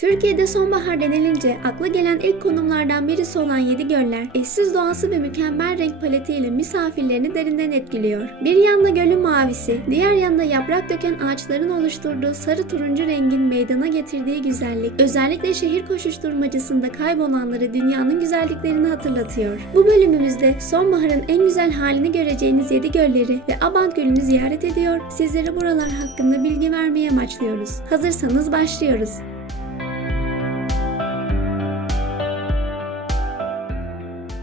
Türkiye'de sonbahar denilince akla gelen ilk konumlardan birisi olan Yedi Göller, eşsiz doğası ve mükemmel renk paletiyle misafirlerini derinden etkiliyor. Bir yanda gölün mavisi, diğer yanda yaprak döken ağaçların oluşturduğu sarı turuncu rengin meydana getirdiği güzellik, özellikle şehir koşuşturmacasında kaybolanları dünyanın güzelliklerini hatırlatıyor. Bu bölümümüzde sonbaharın en güzel halini göreceğiniz Yedi Gölleri ve Abant Gölü'nü ziyaret ediyor, sizlere buralar hakkında bilgi vermeye amaçlıyoruz. Hazırsanız başlıyoruz.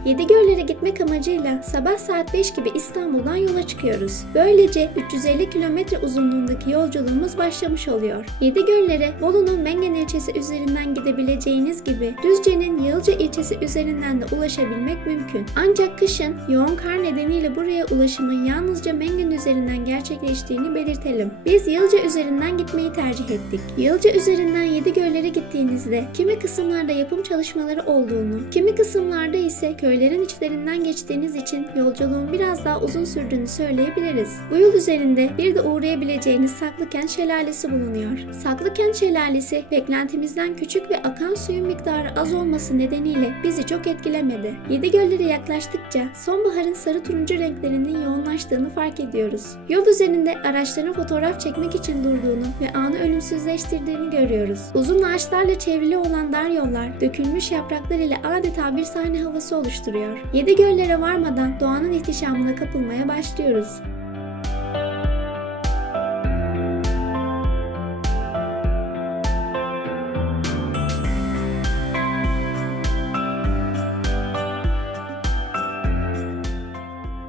Yedi Göllere gitmek amacıyla sabah saat 5 gibi İstanbul'dan yola çıkıyoruz. Böylece 350 kilometre uzunluğundaki yolculuğumuz başlamış oluyor. Yedi Göllere Bolu'nun Mengen ilçesi üzerinden gidebileceğiniz gibi Düzce'nin Yılca ilçesi üzerinden de ulaşabilmek mümkün. Ancak kışın yoğun kar nedeniyle buraya ulaşımın yalnızca Mengen üzerinden gerçekleştiğini belirtelim. Biz Yılca üzerinden gitmeyi tercih ettik. Yılca üzerinden Yedi Göllere gittiğinizde kimi kısımlarda yapım çalışmaları olduğunu, kimi kısımlarda ise köylerin içlerinden geçtiğiniz için yolculuğun biraz daha uzun sürdüğünü söyleyebiliriz. Bu yol üzerinde bir de uğrayabileceğiniz Saklıkent Şelalesi bulunuyor. Saklıkent Şelalesi beklentimizden küçük ve akan suyun miktarı az olması nedeniyle bizi çok etkilemedi. Yedi göllere yaklaştıkça sonbaharın sarı turuncu renklerinin yoğunlaştığını fark ediyoruz. Yol üzerinde araçların fotoğraf çekmek için durduğunu ve anı ölümsüzleştirdiğini görüyoruz. Uzun ağaçlarla çevrili olan dar yollar dökülmüş yapraklar ile adeta bir sahne havası oluşturuyor. Yedi göllere varmadan doğanın ihtişamına kapılmaya başlıyoruz.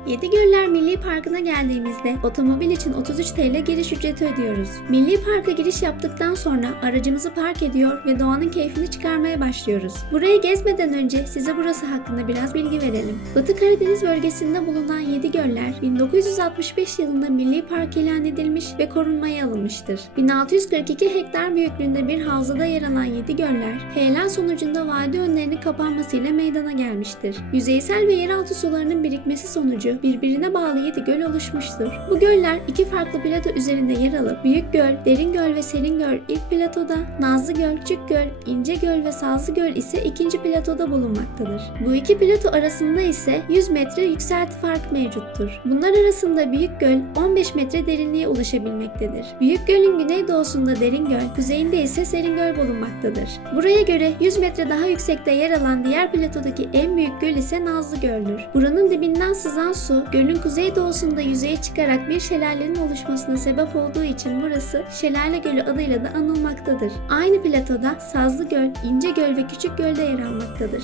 Yedi Göller Milli Parkı'na geldiğimizde otomobil için 33 TL giriş ücreti ödüyoruz. Milli Park'a giriş yaptıktan sonra aracımızı park ediyor ve doğanın keyfini çıkarmaya başlıyoruz. Burayı gezmeden önce size burası hakkında biraz bilgi verelim. Batı Karadeniz bölgesinde bulunan Yedi Göller 1965 yılında Milli Park ilan edilmiş ve korunmaya alınmıştır. 1642 hektar büyüklüğünde bir havzada yer alan Yedi Göller, heyelan sonucunda vadi önlerinin kapanmasıyla meydana gelmiştir. Yüzeysel ve yeraltı sularının birikmesi sonucu birbirine bağlı 7 göl oluşmuştur. Bu göller iki farklı plato üzerinde yer alıp Büyük Göl, Derin Göl ve Serin Göl ilk platoda, Nazlı Göl, Küçük Göl, İnce Göl ve Sazlı Göl ise ikinci platoda bulunmaktadır. Bu iki plato arasında ise 100 metre yükselti fark mevcuttur. Bunlar arasında Büyük Göl 15 metre derinliğe ulaşabilmektedir. Büyük Göl'ün güneydoğusunda Derin Göl, kuzeyinde ise Serin Göl bulunmaktadır. Buraya göre 100 metre daha yüksekte yer alan diğer platodaki en büyük göl ise Nazlı Göl'dür. Buranın dibinden sızan su gölün kuzeydoğusunda yüzeye çıkarak bir şelalenin oluşmasına sebep olduğu için burası Şelale Gölü adıyla da anılmaktadır. Aynı platoda Sazlı Göl, İnce Göl ve Küçük Göl de yer almaktadır.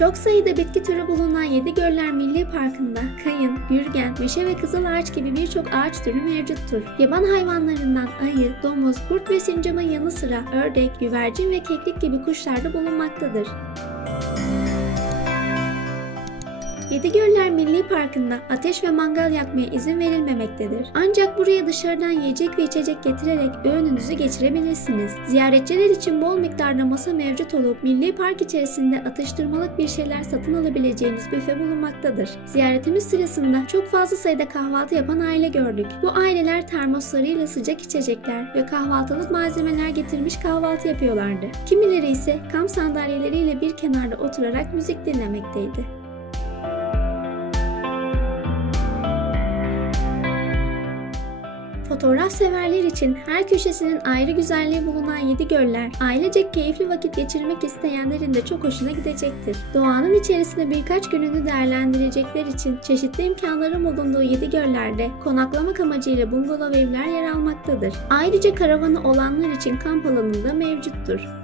Çok sayıda bitki türü bulunan Yedi Göller Milli Parkı'nda kayın, gürgen, meşe ve kızıl ağaç gibi birçok ağaç türü mevcuttur. Yaban hayvanlarından ayı, domuz, kurt ve sincapın yanı sıra ördek, güvercin ve keklik gibi kuşlar da bulunmaktadır. Yedi Göller Milli Parkı'nda ateş ve mangal yakmaya izin verilmemektedir. Ancak buraya dışarıdan yiyecek ve içecek getirerek öğününüzü geçirebilirsiniz. Ziyaretçiler için bol miktarda masa mevcut olup Milli Park içerisinde atıştırmalık bir şeyler satın alabileceğiniz büfe bulunmaktadır. Ziyaretimiz sırasında çok fazla sayıda kahvaltı yapan aile gördük. Bu aileler termoslarıyla sıcak içecekler ve kahvaltılık malzemeler getirmiş kahvaltı yapıyorlardı. Kimileri ise kamp sandalyeleriyle bir kenarda oturarak müzik dinlemekteydi. Fotoğraf severler için her köşesinin ayrı güzelliği bulunan Yedi Göller, ailecek keyifli vakit geçirmek isteyenlerin de çok hoşuna gidecektir. Doğanın içerisinde birkaç gününü değerlendirecekler için çeşitli imkanların bulunduğu Yedi Göller'de konaklamak amacıyla bungalov evler yer almaktadır. Ayrıca karavanı olanlar için kamp alanı da mevcuttur.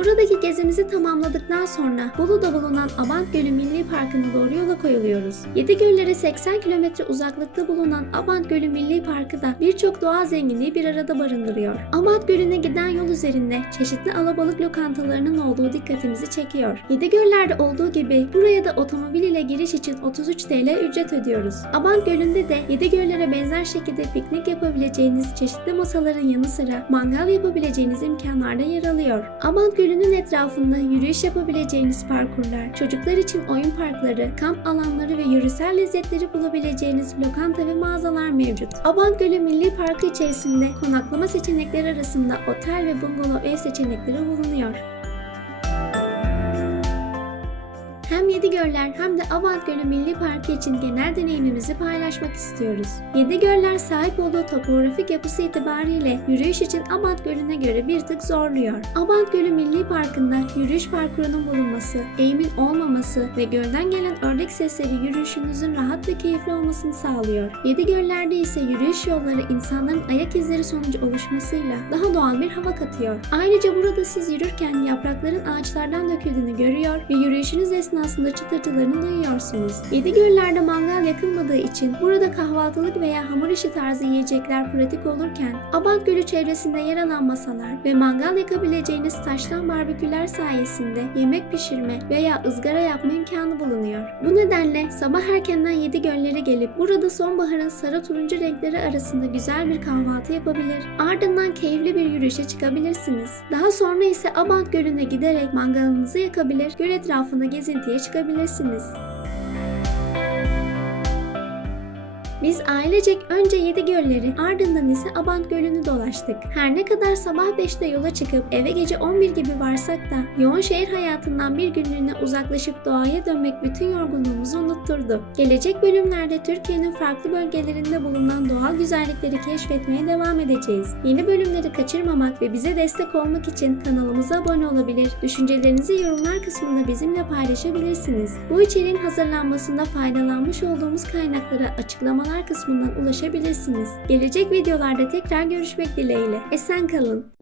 Buradaki gezimizi tamamladıktan sonra Bolu'da bulunan Abant Gölü Milli Parkı'na doğru yola koyuluyoruz. Yedi göllere 80 kilometre uzaklıkta bulunan Abant Gölü Milli Parkı da birçok doğa zenginliği bir arada barındırıyor. Abant Gölü'ne giden yol üzerinde çeşitli alabalık lokantalarının olduğu dikkatimizi çekiyor. Yedi göllerde olduğu gibi buraya da otomobil ile giriş için 33 TL ücret ödüyoruz. Abant Gölü'nde de Yedi göllere benzer şekilde piknik yapabileceğiniz çeşitli masaların yanı sıra mangal yapabileceğiniz imkanlar da yer alıyor. Abant Gölü Gölü'nün etrafında yürüyüş yapabileceğiniz parkurlar, çocuklar için oyun parkları, kamp alanları ve yürüsel lezzetleri bulabileceğiniz lokanta ve mağazalar mevcut. Abant Gölü Milli Parkı içerisinde konaklama seçenekleri arasında otel ve bungalov ev seçenekleri bulunuyor. Hem Yedigöller hem de Abant Gölü Milli Parkı için genel deneyimimizi paylaşmak istiyoruz. Yedigöller sahip olduğu topografik yapısı itibariyle yürüyüş için Abant Gölü'ne göre bir tık zorluyor. Abant Gölü Milli Parkı'nda yürüyüş parkurunun bulunması, eğimin olmaması ve gölden gelen ördek sesleri yürüyüşünüzün rahat ve keyifli olmasını sağlıyor. Yedigöller'de ise yürüyüş yolları insanların ayak izleri sonucu oluşmasıyla daha doğal bir hava katıyor. Ayrıca burada siz yürürken yaprakların ağaçlardan döküldüğünü görüyor ve yürüyüşünüz esnasında çıtırtılarını duyuyorsunuz. Yedi göllerde mangal yakılmadığı için burada kahvaltılık veya hamur işi tarzı yiyecekler pratik olurken Abant Gölü çevresinde yer alan masalar ve mangal yakabileceğiniz taştan barbeküler sayesinde yemek pişirme veya ızgara yapma imkanı bulunuyor. Bu nedenle sabah erkenden yedi göllere gelip burada sonbaharın sarı turuncu renkleri arasında güzel bir kahvaltı yapabilir. Ardından keyifli bir yürüyüşe çıkabilirsiniz. Daha sonra ise Abant Gölü'ne giderek mangalınızı yakabilir, göl etrafında gezintiye çıkabilirsiniz. Biz ailecek önce Yedi Gölleri ardından ise Abant Gölü'nü dolaştık. Her ne kadar sabah 5'te yola çıkıp eve gece 11 gibi varsak da yoğun şehir hayatından bir günlüğüne uzaklaşıp doğaya dönmek bütün yorgunluğumuzu unutturdu. Gelecek bölümlerde Türkiye'nin farklı bölgelerinde bulunan doğal güzellikleri keşfetmeye devam edeceğiz. Yeni bölümleri kaçırmamak ve bize destek olmak için kanalımıza abone olabilir, düşüncelerinizi yorumlar kısmında bizimle paylaşabilirsiniz. Bu içeriğin hazırlanmasında faydalanmış olduğumuz kaynaklara açıklamalar açıklamalar kısmından ulaşabilirsiniz. Gelecek videolarda tekrar görüşmek dileğiyle. Esen kalın.